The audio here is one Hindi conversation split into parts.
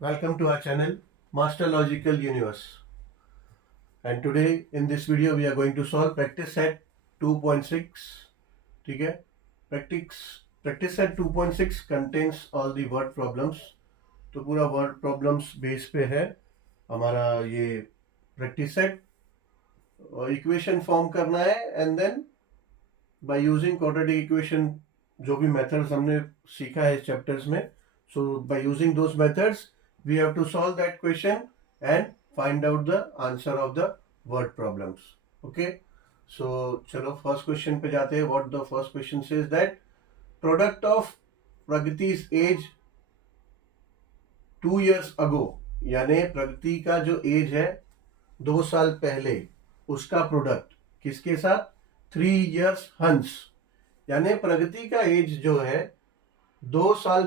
Welcome to our channel Master Logical Universe, and today in this video we are going to solve practice set 2.6. ठीक है, practice set 2.6 contains all the word problems. तो पूरा word problems बेस पे है हमारा ये practice set. इक्वेशन फॉर्म करना है and then by using quadratic equation जो भी मेथड्स हमने सीखा है इस चैप्टर्स में, so by using those methods we have to solve that question and find out the answer of the word problems. Okay, so चलो फर्स्ट क्वेश्चन पे जाते हैं. What the first question says that product of प्रगति's age 2 years ago, यानी प्रगति का जो एज है 2 साल पहले, उसका प्रोडक्ट किसके साथ? 3 years हंस. यानी प्रगति का एज जो है 2 साल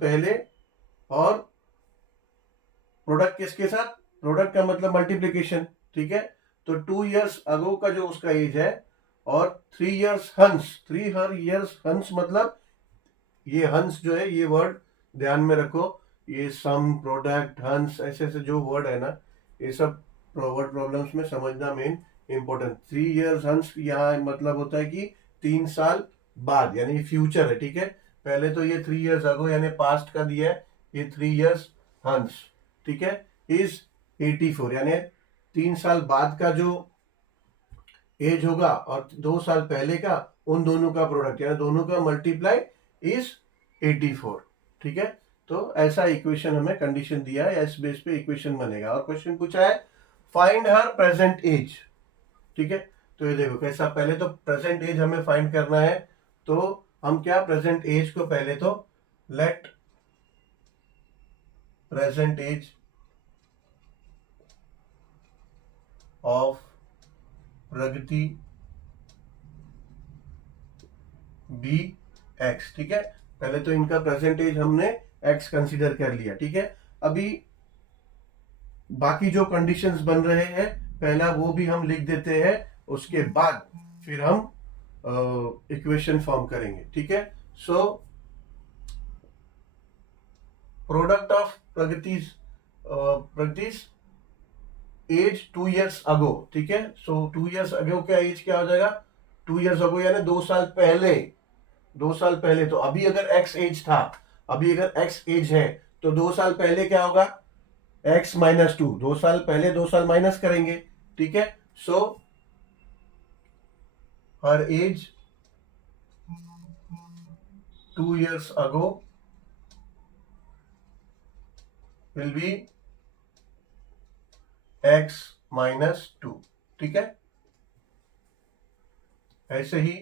पहले और प्रोडक्ट किसके साथ? प्रोडक्ट का मतलब मल्टीप्लिकेशन. ठीक है, तो 2 years अगो का जो उसका एज है और 3 years हंस. 3 years हंस मतलब ये हंस जो है, ये वर्ड ध्यान में रखो. ये सम, प्रोडक्ट, हंस, ऐसे ऐसे जो वर्ड है ना, ये सब वर्ड प्रॉब्लम्स में समझना मेन इंपॉर्टेंट. 3 years हंस यहाँ मतलब होता है कि 3 साल बाद, यानी फ्यूचर है. ठीक है, पहले तो ये 3 years अगो यानी पास्ट का दिया है, ये 3 years हंस. ठीक है, इज 84 यानी 3 साल बाद का जो एज होगा और 2 साल पहले का, उन दोनों का प्रोडक्ट यानी दोनों का मल्टीप्लाई इज 84. ठीक है, तो ऐसा इक्वेशन हमें कंडीशन दिया है, इस बेस पे इक्वेशन बनेगा. और क्वेश्चन पूछा है फाइंड हर प्रेजेंट एज. ठीक है, तो ये देखो कैसा, पहले तो प्रेजेंट एज हमें फाइंड करना है. तो हम क्या, प्रेजेंट एज को पहले तो let present age of Pragati be x. ठीक है, पहले तो इनका प्रेजेंट एज हमने एक्स कंसीडर कर लिया. ठीक है, अभी बाकी जो कंडीशंस बन रहे हैं पहला वो भी हम लिख देते हैं, उसके बाद फिर हम इक्वेशन फॉर्म करेंगे. ठीक है, सो प्रोडक्ट ऑफ प्रगति's एज 2 years अगो. ठीक है, सो 2 years अगो का एज क्या हो जाएगा? 2 years अगो यानी 2 साल पहले. 2 साल पहले, तो अभी अगर एक्स एज था, अभी अगर एक्स एज है तो 2 साल पहले क्या होगा? X minus 2. 2 साल पहले 2 साल माइनस करेंगे. ठीक है, so her age 2 years ago will be x minus 2. ठीक है, ऐसे ही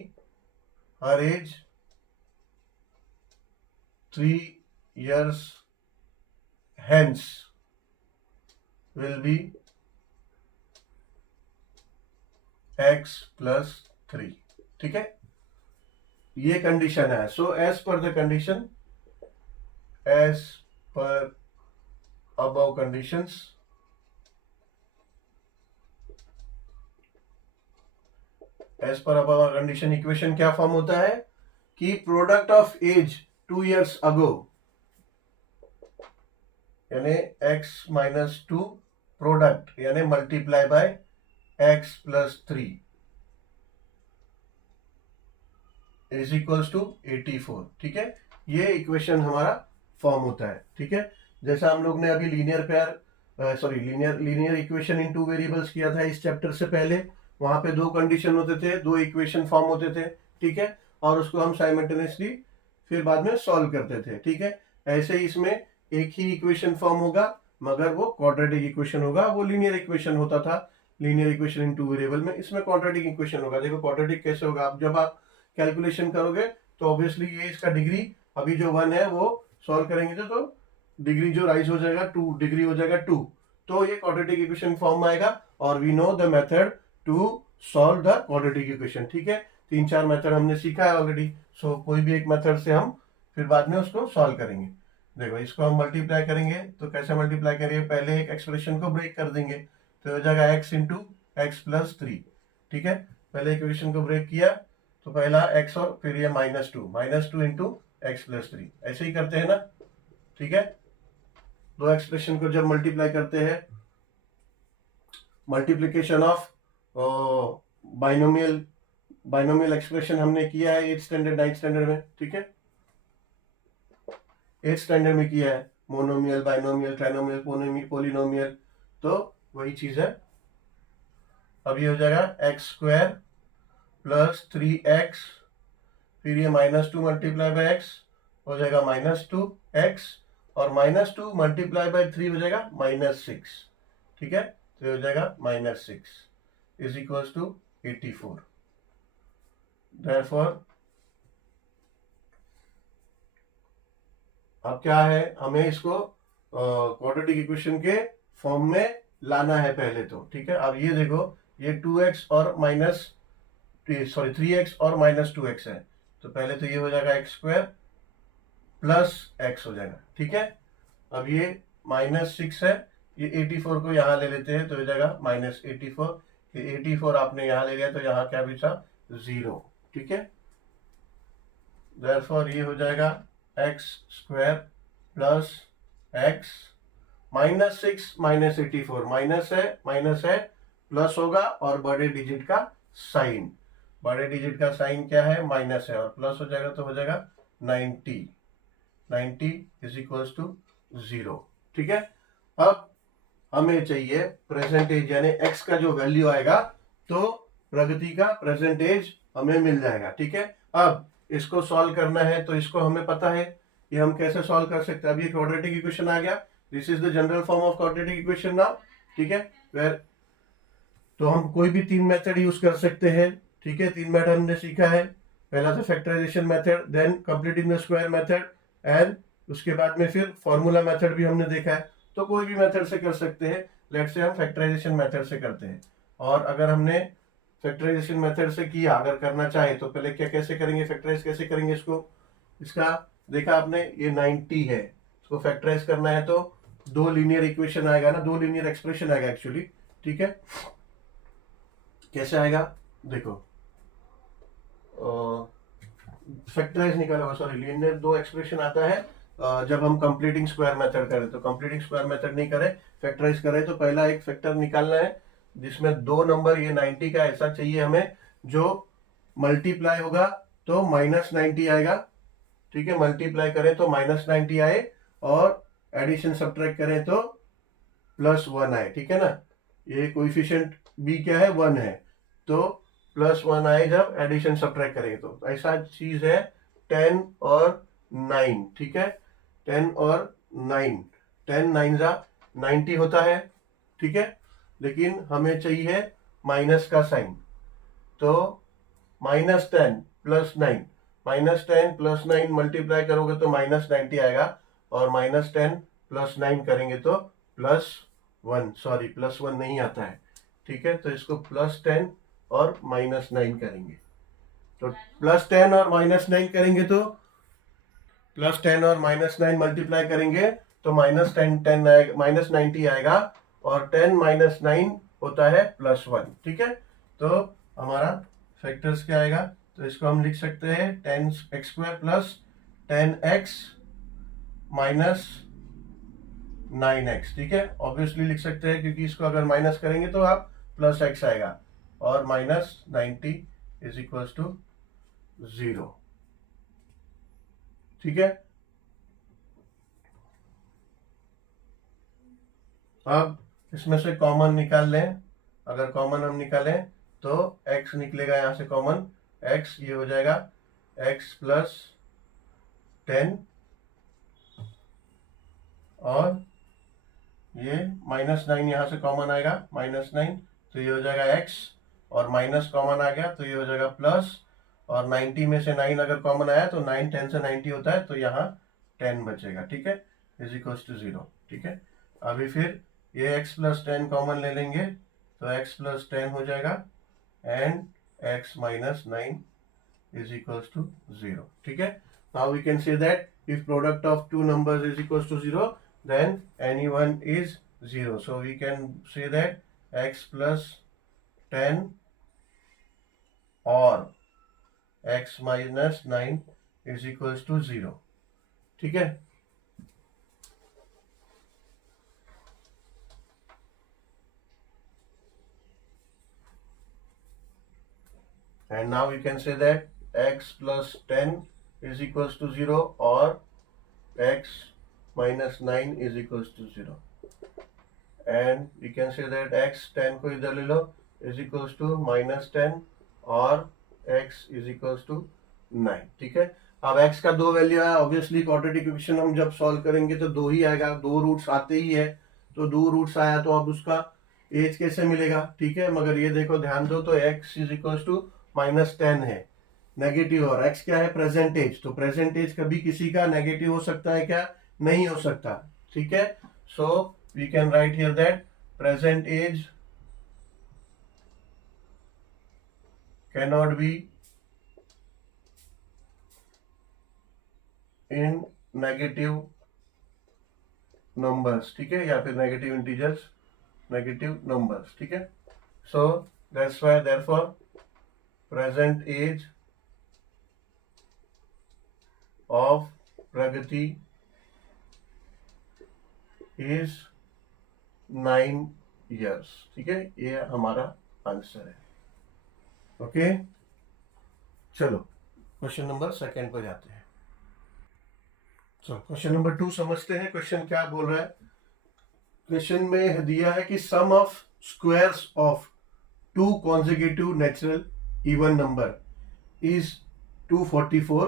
her age 3 years hence will be x plus 3. ठीक है, ये कंडीशन है. So as per the condition, as per above conditions, as per above condition equation क्या फॉर्म होता है कि product of age 2 years ago यानी x माइनस 2 प्रोडक्ट यानी multiply by x plus 3 is equals to 84. ठीक है, ये इक्वेशन हमारा फॉर्म होता है. ठीक है, जैसा हम लोग ने अभी लीनियर इक्वेशन इन 2 वेरिएबल्स किया था इस चैप्टर से पहले. वहां पे 2 कंडीशन होते थे, 2 इक्वेशन फॉर्म होते थे. ठीक है, और उसको हम साइमल्टेनियसली फिर बाद में सॉल्व करते थे. ठीक है, ऐसे ही इसमें एक ही इक्वेशन फॉर्म होगा, मगर वो क्वाड्रेटिक इक्वेशन होगा. वो लीनियर इक्वेशन होता था, लीनियर इक्वेशन इन 2 वेरिएबल में. इसमें क्वाड्रेटिक इक्वेशन होगा. देखो क्वाड्रेटिक कैसे होगा, आप जब आप कैलकुलेशन करोगे तो ऑब्वियसली ये इसका डिग्री अभी जो 1 है वो सॉल्व करेंगे तो डिग्री जो राइज हो जाएगा 2 डिग्री हो जाएगा 2. तो ये क्वाड्रेटिक इक्वेशन फॉर्म आएगा और we know the method to solve the quadratic equation. ठीक है, 3-4 मेथड हमने सीखा है ऑलरेडी. सो कोई भी एक मेथड से हम फिर बाद में उसको सॉल्व करेंगे. देखो इसको हम मल्टीप्लाई करेंगे, तो कैसे मल्टीप्लाई करेंगे? पहले एक एक्सप्रेशन को ब्रेक कर देंगे, तो हो जाएगा x इंटू एक्स प्लस 3. ठीक है, पहले इक्वेशन को ब्रेक किया तो पहला x और फिर ये -2 इंटू एक्स प्लस 3. ऐसे ही करते हैं ना. ठीक है। दो एक्सप्रेशन को जब मल्टीप्लाई करते हैं, मल्टीप्लीकेशन ऑफ बाइनोमियल एक्सप्रेशन हमने किया है 8th स्टैंडर्ड 9th स्टैंडर्ड में, ठीक है। 8th स्टैंडर्ड में किया है, मोनोमियल, बाइनोमियल, ट्राइनोमियल, पोलिनोमियल, तो वही चीज है। अब ये हो जाएगा एक्स स्क्वायर प्लस 3x, फिर ये -2 मल्टीप्लाई बाय एक्स हो जाएगा -2x, और -2 मल्टीप्लाई बाय 3 हो जाएगा -6, ठीक है। तो ये हो जाएगा -6 इज इक्वल्स टू 84। देयरफॉर अब क्या है, हमें इसको क्वाड्रेटिक इक्वेशन के फॉर्म में लाना है पहले तो, ठीक है। अब ये देखो, ये 2x और -3x और -2x है, तो पहले तो ये हो जाएगा x स्क्वायर प्लस x हो जाएगा, ठीक है। अब ये -6 है, ये 84 को यहाँ ले लेते हैं तो हो जाएगा -84, ये 84 आपने यहाँ ले लिया तो यहाँ क्या बचा, 0, ठीक है। देयरफॉर ये हो जाएगा x square plus x, -6 -84, minus है प्लस होगा, और बड़े डिजिट का साइन, बड़े डिजिट का साइन क्या है, माइनस है, और प्लस हो जाएगा तो हो जाएगा 90 इज इक्वल्स टू 0, ठीक है। अब हमें चाहिए प्रेजेंटेज, यानी x का जो वैल्यू आएगा तो प्रगति का प्रेजेंटेज हमें मिल जाएगा, ठीक है। अब इसको सॉल्व करना है, तो इसको हमें पता है कि हम कैसे सॉल्व कर सकते हैं। अब ये क्वाड्रेटिक इक्वेशन आ गया, this is the general form of quadratic equation now, ठीक है। तो हम कोई भी 3 मेथड यूज कर सकते हैं, ठीक है। 3 मेथड हमने सीखा है, पहला था factorisation method, then completing the square method, and उसके बाद में फिर फॉर्मूला मेथड भी हमने देखा है। तो कोई भी मेथड से कर सकते हैं, लेट्स से हम फैक्टराइजेशन मेथड से करते हैं। और अगर हमने फैक्टराइजेशन मेथड से किया, अगर करना चाहे तो पहले क्या कैसे करेंगे, फैक्टराइज कैसे करेंगे इसको, इसका देखा आपने, ये 90 है, इसको फैक्टराइज करना है तो 2 लीनियर इक्वेशन आएगा ना, 2 लीनियर एक्सप्रेशन आएगा एक्चुअली, ठीक है। कैसे आएगा देखो, फैक्टराइज निकाला, सॉरी लीनियर 2 एक्सप्रेशन आता है जब हम कंप्लीटिंग स्क्वायर मेथड करें। तो कंप्लीटिंग स्क्वायर मेथड नहीं करें, फैक्टराइज करें, तो पहला एक फैक्टर निकालना है जिसमें 2 नंबर, ये 90 का ऐसा चाहिए हमें जो मल्टीप्लाई होगा तो -90 आएगा, ठीक है। मल्टीप्लाई करें तो -90 आए, और एडिशन सब्ट्रैक्ट करें तो +1 आए, ठीक है ना। ये कोएफिशिएंट b क्या है, 1 है, तो +1 आए जब एडिशन सब्ट्रैक्ट करेंगे। तो ऐसा चीज है 10 और 9, ठीक है। 10 और 9, 10 9 जा 90 होता है, ठीक है। लेकिन हमें चाहिए माइनस का साइन, तो -10 + 9, -10 + 9 मल्टीप्लाई करोगे तो -90 आएगा, और -10 + 9 करेंगे तो +1, सॉरी +1 नहीं आता है, ठीक है। तो इसको +10 और -9 करेंगे, तो +10 और -9 करेंगे तो +10 और -9 मल्टीप्लाई करेंगे तो -10 आएगा, -90 आएगा, और 10 - 9 होता है +1, ठीक है। तो हमारा फैक्टर्स क्या आएगा, तो इसको हम लिख सकते हैं 10x² + 10x - 9x, ठीक है। ऑब्वियसली लिख सकते हैं क्योंकि इसको अगर माइनस करेंगे तो आप +x आएगा, और -90 इज इक्वल्स टू 0, ठीक है। अब इसमें से कॉमन निकाल लें, अगर कॉमन हम निकालें तो x निकलेगा यहाँ से कॉमन, x ये हो जाएगा x + 10, और ये -9 यहाँ से कॉमन आएगा, -9, तो ये हो जाएगा x, और माइनस कॉमन आ गया तो ये हो जाएगा प्लस, और 90 में से 9 अगर कॉमन आया तो 9 10 से 90 होता है, तो यहाँ 10 बचेगा, ठीक है, इज इक्वल्स टू 0, ठीक है। अभी फिर ये x + 10 कॉमन ले लेंगे तो x + 10 हो जाएगा, and x - 9 is equals to 0, ठीक है। Now we can say that if product of two numbers is equals to 0, then any one is 0. So we can say that x + 10 or x - 9 is equals to 0, ठीक है। and now we can say that x plus 10 is equals to 0 or x minus 9 is equals to 0, and we can say that x 10 को इधर ले लो is equals to minus 10 और x is equals to 9. ठीक है, अब x का दो वैल्यू है, ऑब्वियसली क्वाड्रेटिक इक्वेशन हम जब सॉल्व करेंगे तो दो ही आएगा, दो रूट्स आते ही है, तो दो रूट्स आया तो अब उसका एज कैसे मिलेगा. ठीक है, मगर ये देखो ध्यान दो, तो x is equals to minus 10 है नेगेटिव, और x क्या है प्रेजेंट एज, तो प्रेजेंट एज कभी किसी का नेगेटिव हो सकता है क्या, नहीं हो सकता. ठीक है, so we can write here that present age cannot be in negative numbers. ठीक है, या फिर नेगेटिव इंटीजर्स, नेगेटिव नंबर्स. ठीक है, so that's why therefore present age of Pragati is 9 years. ठीक है, ये हमारा आंसर है. ओके, चलो क्वेश्चन नंबर सेकंड पर जाते हैं. चलो क्वेश्चन नंबर 2 समझते हैं. क्वेश्चन क्या बोल रहा है, क्वेश्चन में दिया है कि sum of squares of 2 consecutive natural even number is 244,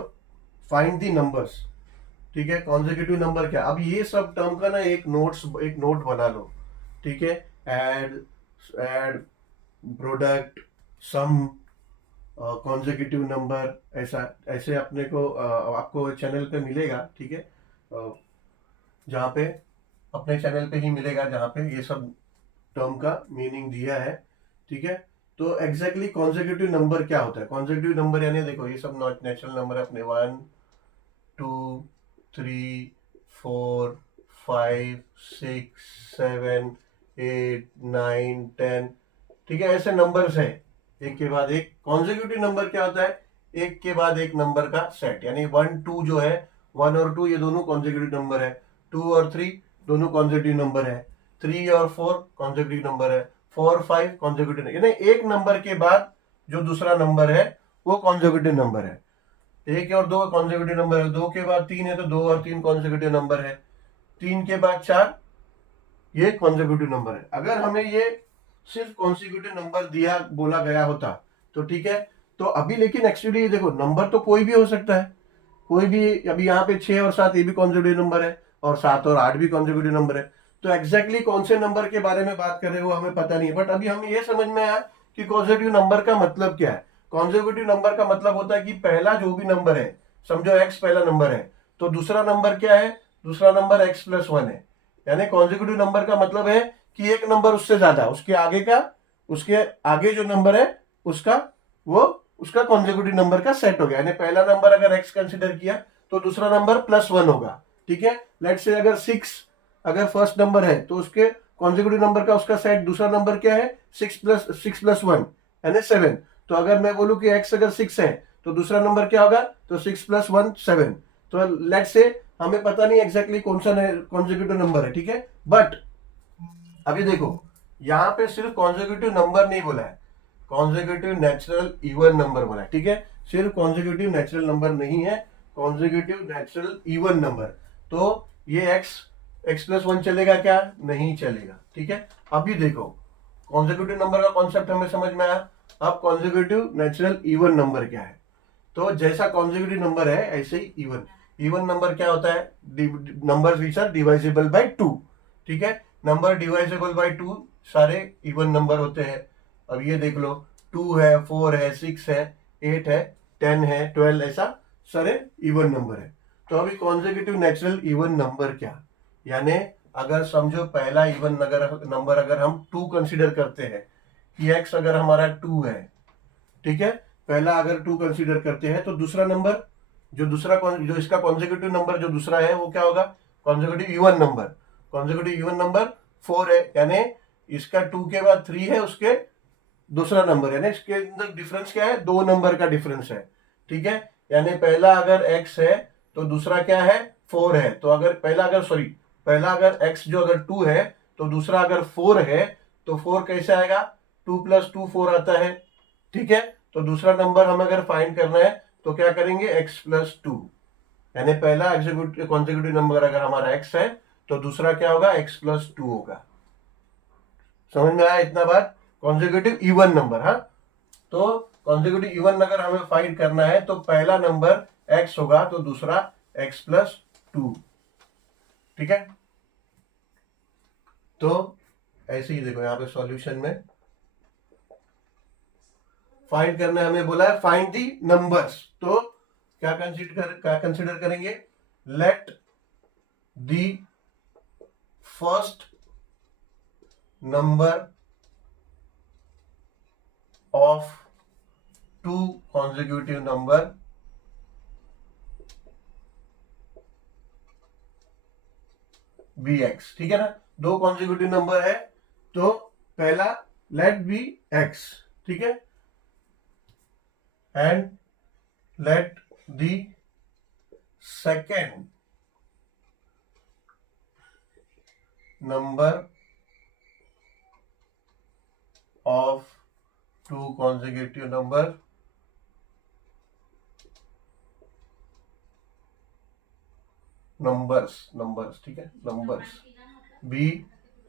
find the numbers. ठीक है, कॉन्जिक्यूटिव नंबर क्या, अब ये सब टर्म का ना एक नोट बना लो. ठीक है, एड प्रोडक्ट सम कॉन्जिक्यूटिव नंबर, ऐसे अपने को आपको चैनल पे मिलेगा. ठीक है, जहाँ पे अपने चैनल पे ही मिलेगा जहाँ पे ये सब टर्म का मीनिंग दिया है. ठीक है, तो एग्जैक्टली कॉन्जिक्यूटिव नंबर क्या होता है. कॉन्जिक्यूटिव नंबर यानी देखो ये सब नेचुरल नंबर अपने 1 2 3 4 5 6 7 8 9 10. ठीक है, ऐसे नंबर्स है एक के बाद एक. कॉन्जिक्यूटिव नंबर क्या होता है, एक के बाद एक नंबर का सेट, यानी 1 2 जो है, 1 और 2 ये दोनों कॉन्जिक्यूटिव नंबर है, 2 और 3 दोनों कॉन्जिक्यूटिव नंबर है, 3 और 4 कॉन्जिक्यूटिव नंबर है, 4 5 कॉन्जिक्यूटिव, यानी एक नंबर के बाद जो दूसरा नंबर है वो कॉन्जिक्यूटिव नंबर है. 1 और 2 कॉन्जिक्यूटिव नंबर है, 2 के बाद 3 है तो 2 और 3 कॉन्जिक्यूटिव नंबर है, 3 के बाद 4 ये कॉन्जिक्यूटिव नंबर है. अगर हमें ये सिर्फ कॉन्जिक्यूटिव नंबर दिया बोला गया होता तो ठीक है, तो अभी लेकिन एक्चुअली देखो नंबर तो कोई भी हो सकता है, कोई भी. अभी यहाँ पे 6 और 7 ये भी कॉन्जिक्यूटिव नंबर है, और 7 और 8 भी कॉन्जिक्यूटिव नंबर है. तो एग्जैक्टली कौन से नंबर के बारे में बात कर रहे हो हमें पता नहीं है, बट अभी हमें ये समझ में आया कि कॉन्जिक्यूटिव नंबर का मतलब क्या है. कॉन्जिक्यूटिव नंबर का मतलब होता है कि पहला जो भी नंबर है, समझो x पहला नंबर है, तो दूसरा नंबर क्या है, दूसरा नंबर x प्लस 1 है. यानी कॉन्जिक्यूटिव नंबर का मतलब है कि एक नंबर उससे ज्यादा, उसके आगे जो नंबर है उसका कॉन्जिक्यूटिव नंबर का सेट हो गया. यानी पहला नंबर अगर x कंसीडर किया तो दूसरा नंबर प्लस 1 होगा. ठीक है, लेट्स से अगर 6 अगर फर्स्ट नंबर है तो उसके कॉन्जिक्यूटिव नंबर का उसका सेट दूसरा नंबर क्या है, 6 प्लस 1 यानी 7. तो अगर मैं बोलूं कि x अगर 6 है तो दूसरा नंबर क्या होगा, तो 6 प्लस 1 7. तो लेट्स से हमें पता नहीं एग्जैक्टली कौन सा कॉन्जिक्यूटिव नंबर है. ठीक है, बट अभी देखो यहाँ पे सिर्फ कॉन्जिक्यूटिव नंबर नहीं बोला है, कॉन्जिक्यूटिव नेचुरल इवन नंबर बोला है. ठीक है, सिर्फ कॉन्जिक्यूटिव नेचुरल नंबर नहीं है, कॉन्जिक्यूटिव नेचुरल इवन नंबर. तो ये x प्लस 1 चलेगा क्या, नहीं चलेगा. ठीक है, अभी देखो कॉन्जिक्यूटिव नंबर का कॉन्सेप्ट हमें समझ में आया. अब कॉन्जिक्यूटिव नेचुरल इवन नंबर क्या है, तो जैसा कॉन्जिक्यूटिव नंबर है ऐसे ही इवन नंबर क्या होता है, numbers which are divisible by 2. ठीक है, नंबर डिवाइजेबल बाय 2 सारे इवन नंबर होते हैं. अब ये देख लो 2 है, 4 है, 6 है, 8 है, 10 है, 12, ऐसा सारे इवन नंबर है. तो अभी कॉन्जिक्यूटिव नेचुरल इवन नंबर क्या, यानी अगर समझो पहला इवन नंबर अगर हम 2 कंसीडर करते हैं कि x अगर हमारा 2 है. ठीक है, पहला अगर 2 कंसीडर करते हैं तो दूसरा नंबर जो इसका कॉन्जिक्यूटिव नंबर जो दूसरा है वो क्या होगा, consecutive even number. Consecutive even number 4 है, यानी इसका 2 के बाद 3 है उसके दूसरा नंबर, यानी इसके अंदर डिफरेंस क्या है, 2 नंबर का डिफरेंस है. ठीक है, यानी पहला अगर x है तो दूसरा क्या है 4 है. तो अगर पहला अगर x जो अगर 2 है तो दूसरा अगर 4 है तो 4 कैसे आएगा, 2 प्लस 2 4 आता है. ठीक है, तो दूसरा नंबर हमें अगर फाइंड करना है तो क्या करेंगे, x प्लस टू, यानी पहला एग्जीक्यूटिव कॉन्जिक्यूटिव नंबर अगर हमारा x है तो दूसरा क्या होगा, x प्लस टू होगा। समझ में आया इतना बात? Consecutive even number. हाँ, तो कॉन्जिक्यूटिव इवन अगर हमें फाइंड करना है तो पहला नंबर x होगा तो दूसरा x प्लस टू। ठीक है, तो ऐसे ही देखो यहाँ पे सॉल्यूशन में फाइंड करने हमें बोला है फाइंड दी नंबर्स, तो क्या कंसीडर करेंगे, let the first number of two consecutive number be x. ठीक है ना, दो कॉन्जिक्यूटिव नंबर है तो पहला लेट बी एक्स, ठीक है, and let the second number of two consecutive number numbers, ठीक है, numbers be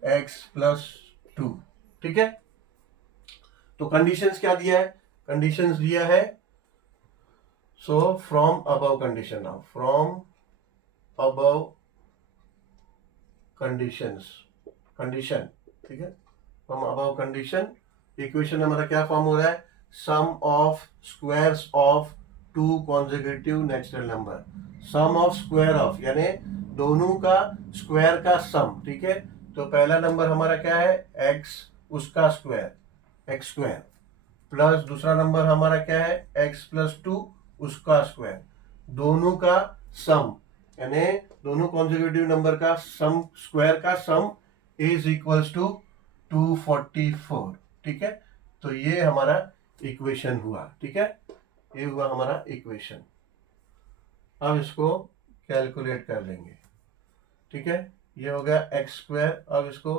x plus two. ठीक है, तो कंडीशंस क्या दिया है, कंडीशंस दिया है, so from above condition, now from above conditions, condition, ठीक है, फ्रॉम अबव कंडीशन इक्वेशन हमारा क्या फॉर्म हो रहा है, sum of squares of two consecutive natural number, sum of square of यानी दोनों का स्क्वायर का सम। ठीक है, तो पहला नंबर हमारा क्या है, x उसका स्क्वायर x स्क्वायर, प्लस दूसरा नंबर हमारा क्या है, x प्लस टू उसका स्क्वायर, दोनों का सम यानी दोनों कॉन्जिक्यूटिव नंबर का सम, स्क्वायर का सम इज इक्वल्स टू 244। ठीक है, तो ये हमारा इक्वेशन हुआ। ठीक है, ये हुआ हमारा इक्वेशन। अब इसको कैलकुलेट कर लेंगे। ठीक है, ये हो गया एक्स स्क्वायर। अब इसको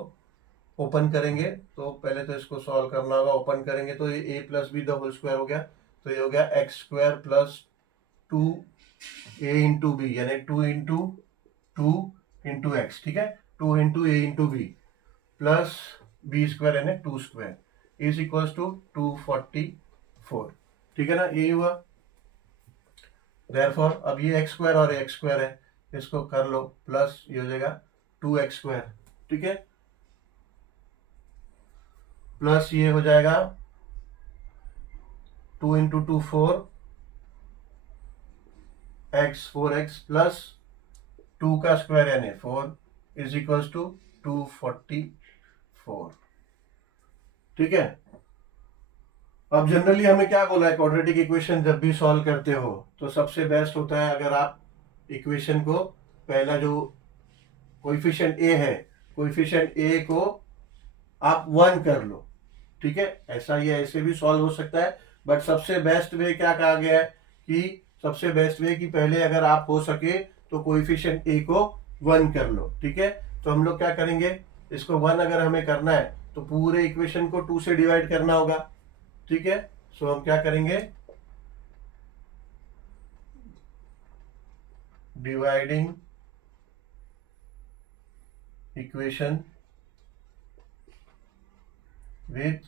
ओपन करेंगे, तो पहले तो इसको सॉल्व करना होगा। ओपन करेंगे तो ये a plus b the whole square हो गया, तो ये हो गया x square plus two a into b यानी टू इंटू एक्स। ठीक है, two into a into b plus b square यानी two square is equals to 244। ठीक है ना, यही हुआ। देयरफॉर अब ये एक्स स्क्वायर और एक्स स्क्वायर है, इसको कर लो प्लस ये हो जाएगा 2x स्क्वायर। ठीक है, प्लस ये हो जाएगा 2 इंटू 2 4 x 4x प्लस 2 का स्क्वायर यानी 4 इज इक्वल्स टू 244। ठीक है, अब जनरली हमें क्या बोला है, क्वाड्रेटिक इक्वेशन जब भी सॉल्व करते हो तो सबसे बेस्ट होता है अगर आप इक्वेशन को पहला जो कोएफिशिएंट a है, कोएफिशिएंट a को आप 1 कर लो। ठीक है, ऐसा ही ऐसे भी सॉल्व हो सकता है, बट सबसे बेस्ट वे क्या कहा गया है कि सबसे बेस्ट वे कि पहले अगर आप हो सके तो कोएफिशिएंट a को 1 कर लो। ठीक है, तो हम लोग क्या करेंगे, इसको 1 अगर हमें करना है तो पूरे इक्वेशन को 2 से डिवाइड करना होगा। ठीक है, सो हम क्या करेंगे, dividing equation with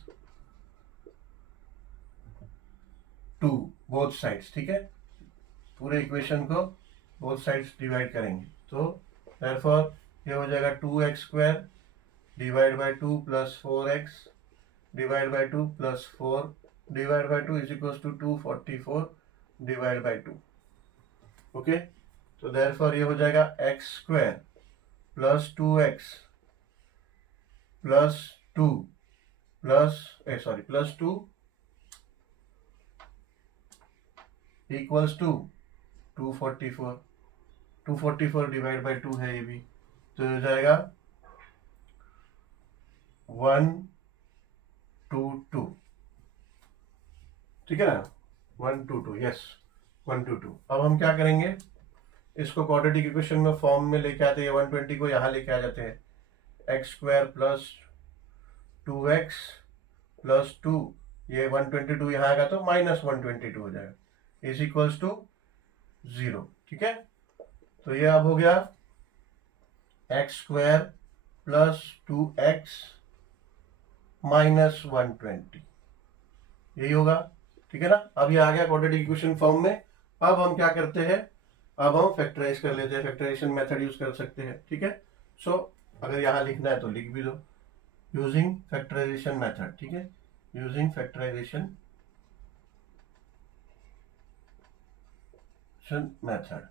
2 both sides. ठीक है, पूरे इक्वेशन को बोथ साइड्स डिवाइड करेंगे, तो देयरफॉर ये हो जाएगा 2x square divide by 2 plus 4x divide by 2 plus 4 divide by 2 is equals to 244 divide by 2। Okay, तो देयरफॉर ये हो जाएगा x square plus 2x plus 2 plus 2 equals to 244 divide by 2 है ये भी, तो हो जाएगा 122। ठीक है ना, 122, यस 122। अब हम क्या करेंगे, इसको क्वाड्रेटिक इक्वेशन में फॉर्म में लेके आते हैं, 120 को यहाँ लेके आ जाते हैं, x square plus 2x plus 2 ये 122 यहाँ आएगा तो -122 हो जाएगा, इज इक्वल्स टू 0। ठीक है, तो ये अब हो गया x² प्लस 2x माइनस 120, यही होगा। ठीक है ना, अब ये आ गया क्वाड्रेटिक इक्वेशन फॉर्म में। अब हम क्या करते हैं, अब हम फैक्टराइज कर लेते हैं, फैक्टराइजेशन मेथड यूज कर सकते हैं। ठीक है, सो अगर यहाँ लिखना है तो लिख भी दो, यूजिंग फैक्टराइजेशन मेथड। ठीक है, यूजिंग फैक्टराइजेशन मेथड,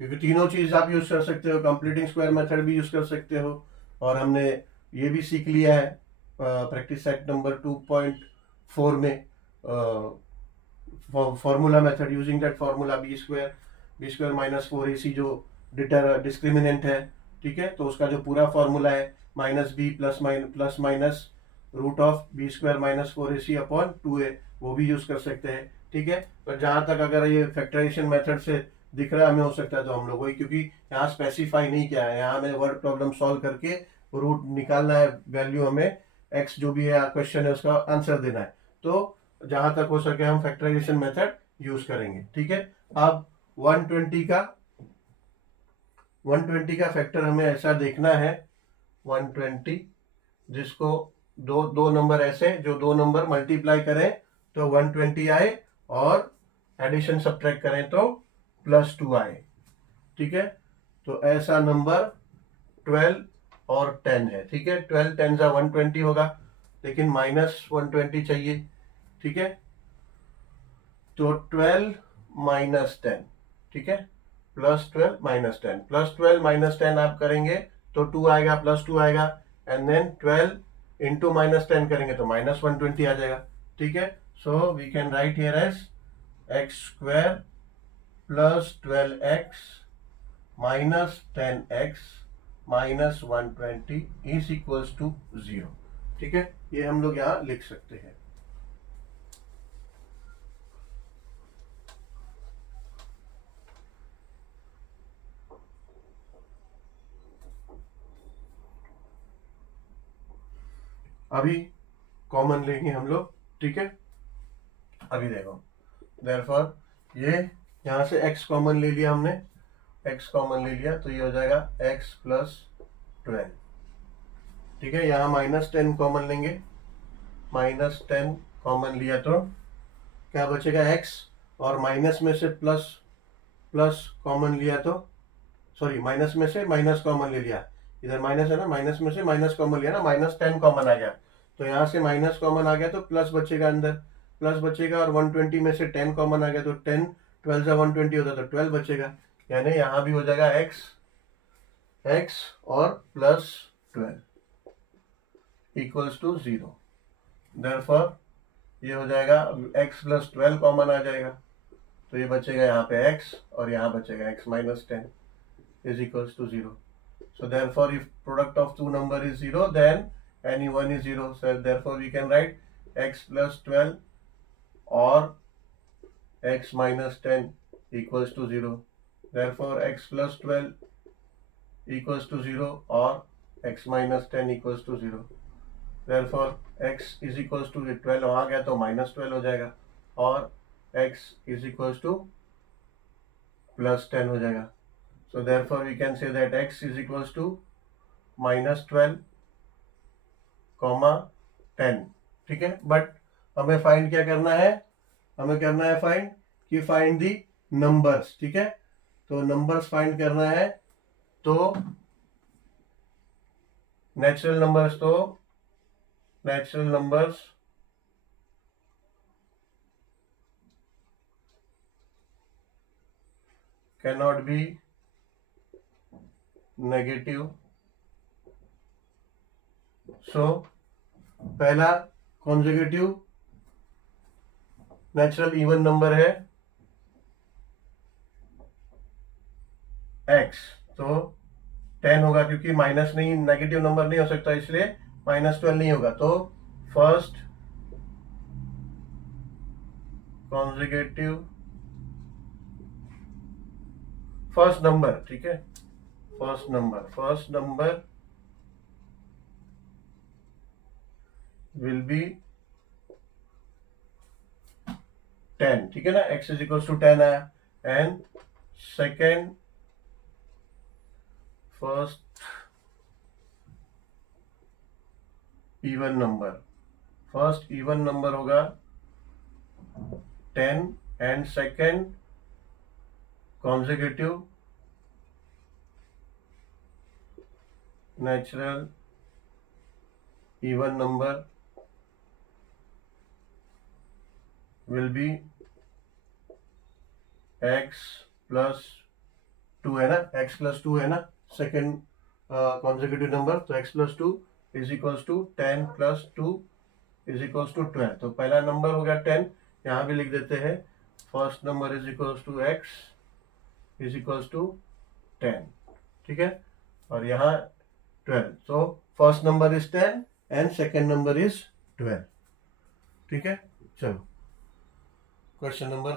क्योंकि तीनों चीज आप यूज कर सकते हो, कंप्लीटिंग स्क्वायर मेथड भी यूज कर सकते हो, और हमने ये भी सीख लिया है प्रैक्टिस सेट नंबर 2.4 में formula method, using that formula b square minus 4ac जो डिस्क्रिमिनेंट है। ठीक है, तो उसका जो पूरा फॉर्मूला है -b plus minus root of b² minus 4ac upon 2a, वो भी यूज कर सकते हैं। ठीक है, पर जहां तक अगर ये फैक्टराइजेशन मेथड से दिख रहा है हमें, हो सकता है तो हम लोग वही, क्योंकि यहाँ स्पेसिफाई नहीं किया है, यहाँ हमें वर्ड प्रॉब्लम सॉल्व करके रूट निकालना है, वैल्यू हमें x जो भी है क्वेश्चन है उसका आंसर देना है। तो जहां तक हो सके हम फैक्टराइजेशन मेथड यूज करेंगे। ठीक है, अब 120 का फैक्टर हमें ऐसा देखना है, 120 जिसको दो नंबर ऐसे, जो दो नंबर मल्टीप्लाई करें तो 120 आए, और एडिशन सब्ट्रैक्ट करें तो +2 आए। ठीक है, तो ऐसा नंबर 12 और 10 है। ठीक है, 12 10 जा 120 होगा, लेकिन -120 चाहिए। ठीक है, तो 12 माइनस 10, ठीक है, +12 माइनस 10, +12 माइनस 10 आप करेंगे तो 2 आएगा, +2 आएगा, एंड देन 12 इंटू -10 करेंगे तो -120 आ जाएगा। ठीक है, so we can write here as x² plus 12x minus 10x minus 120 is equals to 0। ठीक है, ये हम लोग यहाँ लिख सकते हैं। अभी कॉमन लेंगे हम लोग। ठीक है, अभी देखो, देयरफॉर ये यहां से x कॉमन ले लिया हमने, x कॉमन ले लिया तो ये हो जाएगा x प्लस 12। ठीक है, यहाँ -10 कॉमन लेंगे, -10 कॉमन लिया तो क्या बचेगा x, और माइनस में से प्लस कॉमन लिया तो, सॉरी माइनस में से माइनस कॉमन ले लिया, इधर माइनस है ना, माइनस में से माइनस कॉमन लिया ना, -10 कॉमन आ गया, तो यहाँ से माइनस कॉमन आ गया तो प्लस बचेगा, अंदर प्लस बचेगा, और 120 में से 10 कॉमन आ गया तो 10, 12 जा 120 होता तो 12 बचेगा, यानी यहाँ भी हो जाएगा x और +12 इक्वल्स टू 0। देयरफॉर ये हो जाएगा, x प्लस 12 कॉमन आ जाएगा, तो ये बचेगा यहाँ पे x, और यहाँ बचेगा x minus 10 is equals to 0. So therefore, if product of two number is 0, then any one is 0. So therefore, we can write x plus 12 or x minus 10 equals to 0. Therefore, x plus 12 equals to 0 or x minus 10 equals to 0. Therefore, x is equals to 12 वहाँ गया तो -12 हो जाएगा, और x is equals to +10 हो जाएगा। So therefore we can say that x is equals to -12, 10। ठीक है, बट हमें फाइंड क्या करना है, हमें करना है फाइंड कि फाइंड दी नंबर्स। ठीक है, तो नंबर्स फाइंड करना है, तो natural numbers cannot be negative. So पहला कॉन्जुगेटिव नेचुरल इवन नंबर है x, तो 10 होगा, क्योंकि माइनस नहीं, नेगेटिव नंबर नहीं हो सकता, इसलिए -12 नहीं होगा, तो फर्स्ट कॉन्जुगेटिव फर्स्ट नंबर। ठीक है, फर्स्ट नंबर will be 10, ठीक है ना, x इज इक्वल टू 10 आया। And second first even number, first even number होगा 10 and second consecutive natural even number will be x plus 2 है ना, x plus 2 है ना, सेकेंड कॉन्सेक्यूटिव नंबर, तो x plus 2 is equals to 10 plus 2 is equals to 12। तो पहला नंबर हो गया 10, यहाँ भी लिख देते हैं first number is equals to x is equals to 10, ठीक है, और यहाँ 12। तो first number is 10 and second number is 12, ठीक है। चलो क्वेश्चन नंबर